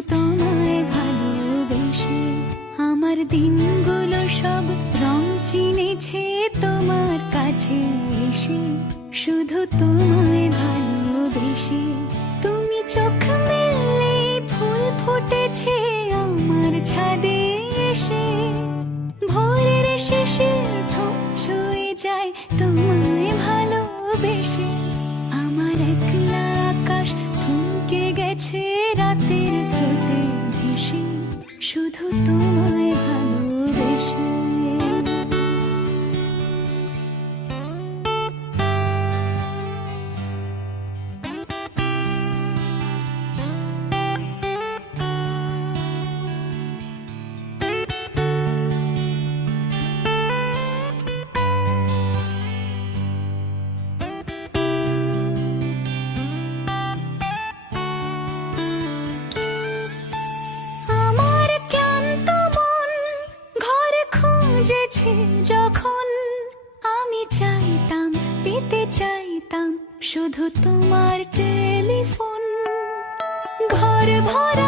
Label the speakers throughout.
Speaker 1: তোমায় ভালোবেসে আমার দিনগুলো সব রং চিনেছে তোমার কাছে এসে। শুধু তোমায় ভালোবেসে 如偷偷。শুধু তোমার টেলিফোন। ঘর ভরা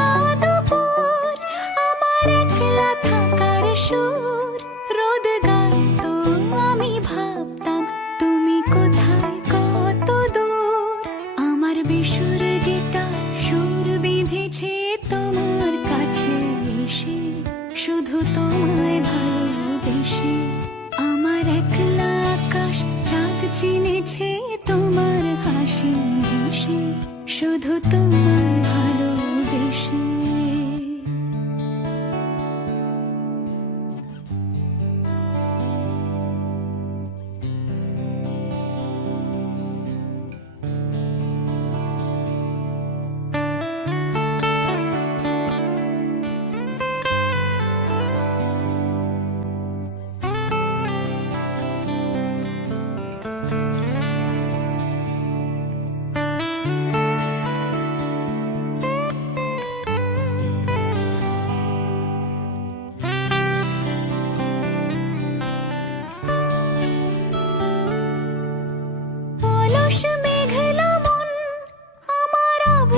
Speaker 1: শুধু তোমায় ভালোবেসে।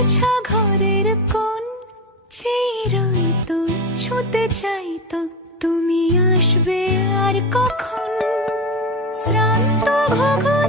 Speaker 1: আবছা ঘরের কোন চিরই তো ছুতে চাইতো তুমি আসবে আর কখন? শ্রান্ত ঘুঘু